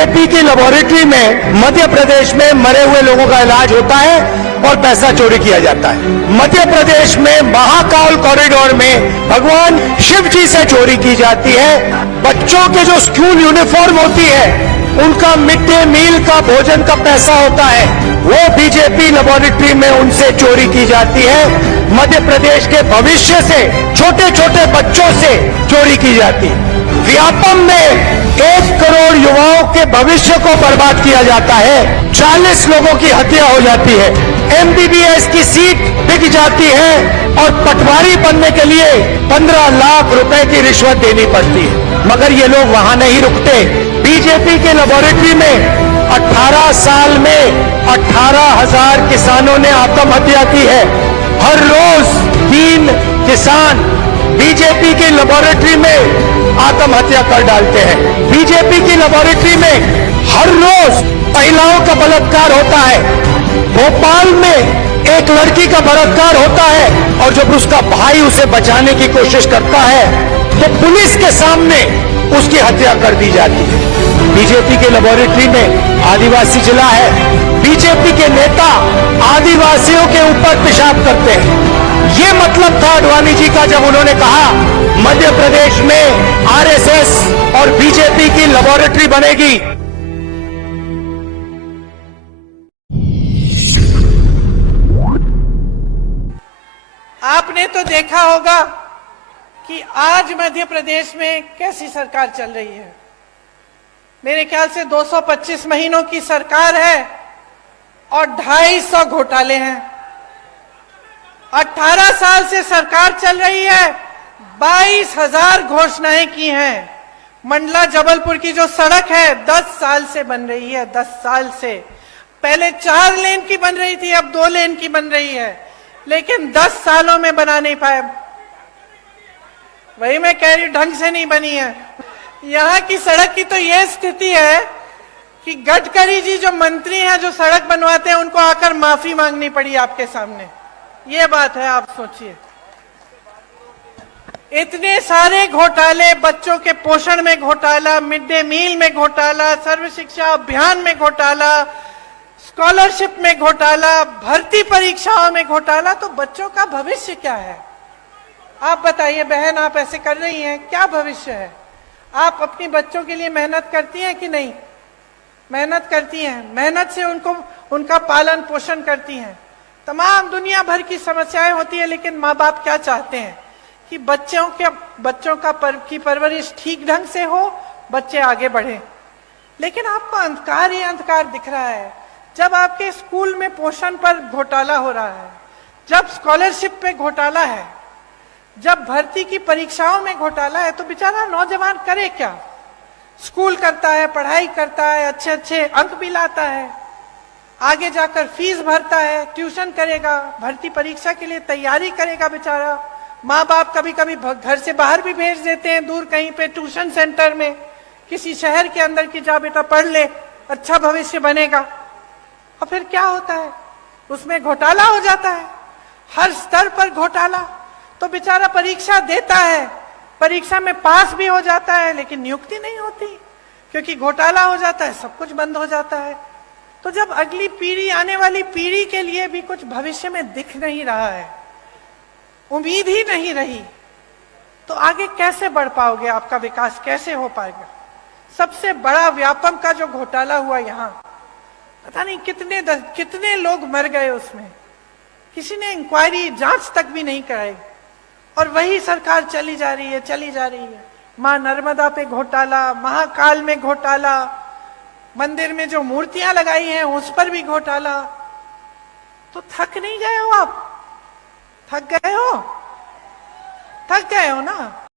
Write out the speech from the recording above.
BJP की laboratory में मध्य प्रदेश में मरे हुए लोगों का इलाज होता है और पैसा चोरी किया जाता है। मध्य प्रदेश में महाकाल कॉरिडोर में भगवान शिव जी से चोरी की जाती है। बच्चों के जो स्कूल यूनिफॉर्म होती है, उनका मिड डे मील का भोजन का पैसा होता है, वो बीजेपी लेबोरेटरी में उनसे चोरी की जाती है। मध्य प्रदेश के भविष्य से, छोटे छोटे बच्चों से चोरी की जाती है। व्यापम में 1 करोड़ युवाओं के भविष्य को बर्बाद किया जाता है। 40 लोगों की हत्या हो जाती है। MBBS की सीट बिक जाती है और पटवारी बनने के लिए 15 लाख रुपए की रिश्वत देनी पड़ती है। मगर ये लोग वहां नहीं रुकते। बीजेपी के लेबोरेटरी में 18 साल में 18,000 किसानों ने आत्महत्या की है। हर रोज 3 किसान बीजेपी की लेबोरेटरी में आत्महत्या कर डालते हैं। बीजेपी की लेबोरेटरी में हर रोज महिलाओं का बलात्कार होता है। भोपाल में एक लड़की का बलात्कार होता है और जब उसका भाई उसे बचाने की कोशिश करता है तो पुलिस के सामने उसकी हत्या कर दी जाती है। बीजेपी के लेबोरेटरी में आदिवासी जिला है। बीजेपी के नेता आदिवासियों के ऊपर पेशाब करते हैं। ये मतलब था आडवाणी जी का जब उन्होंने कहा मध्य प्रदेश में आरएसएस और बीजेपी की लेबोरेटरी बनेगी। आपने तो देखा होगा कि आज मध्य प्रदेश में कैसी सरकार चल रही है। मेरे ख्याल से 225 महीनों की सरकार है और 250 घोटाले हैं। 18 साल से सरकार चल रही है, 22,000 घोषणाएं की हैं। मंडला जबलपुर की जो सड़क है 10 साल से बन रही है। 10 साल से पहले 4 लेन की बन रही थी, अब 2 लेन की बन रही है, लेकिन 10 सालों में बना नहीं पाए। वही मैं कह रही हूं, ढंग से नहीं बनी है। यहाँ की सड़क की तो ये स्थिति है कि गडकरी जी जो मंत्री हैं, जो सड़क बनवाते हैं, उनको आकर माफी मांगनी पड़ी आपके सामने। ये बात है, आप सोचिए। इतने सारे घोटाले, बच्चों के पोषण में घोटाला, मिड डे मील में घोटाला, सर्व शिक्षा अभियान में घोटाला, स्कॉलरशिप में घोटाला, भर्ती परीक्षाओं में घोटाला। तो बच्चों का भविष्य क्या है? आप बताइए बहन, आप ऐसे कर रही हैं, क्या भविष्य है? आप अपनी बच्चों के लिए मेहनत करती हैं कि नहीं? मेहनत करती हैं, मेहनत से उनका पालन पोषण करती हैं। तमाम दुनिया भर की समस्याएं होती है, लेकिन माँ बाप क्या चाहते हैं कि बच्चों की परवरिश ठीक ढंग से हो, बच्चे आगे बढ़े। लेकिन आपको अंधकार ही अंधकार दिख रहा है। जब आपके स्कूल में पोषण पर घोटाला हो रहा है, जब स्कॉलरशिप पे घोटाला है, जब भर्ती की परीक्षाओं में घोटाला है, तो बेचारा नौजवान करे क्या? स्कूल करता है, पढ़ाई करता है, अच्छे अच्छे अंक भी लाता है, आगे जाकर फीस भरता है, ट्यूशन करेगा, भर्ती परीक्षा के लिए तैयारी करेगा बेचारा। माँ बाप कभी कभी घर से बाहर भी भेज देते हैं, दूर कहीं पे ट्यूशन सेंटर में, किसी शहर के अंदर की, जा बेटा पढ़ ले, अच्छा भविष्य बनेगा। और फिर क्या होता है? उसमें घोटाला हो जाता है, हर स्तर पर घोटाला। तो बेचारा परीक्षा देता है, परीक्षा में पास भी हो जाता है, लेकिन नियुक्ति नहीं होती, क्योंकि घोटाला हो जाता है, सब कुछ बंद हो जाता है। तो जब अगली पीढ़ी, आने वाली पीढ़ी के लिए भी कुछ भविष्य में दिख नहीं रहा है, उम्मीद ही नहीं रही, तो आगे कैसे बढ़ पाओगे? आपका विकास कैसे हो पाएगा? सबसे बड़ा व्यापम का जो घोटाला हुआ यहाँ, पता नहीं कितने लोग मर गए उसमें, किसी ने इंक्वायरी, जांच तक भी नहीं कराई, और वही सरकार चली जा रही है, चली जा रही है। मां नर्मदा पे घोटाला, महाकाल में घोटाला, मंदिर में जो मूर्तियां लगाई हैं उस पर भी घोटाला। तो थक नहीं गए हो आप? थक गए हो? थक गए हो ना?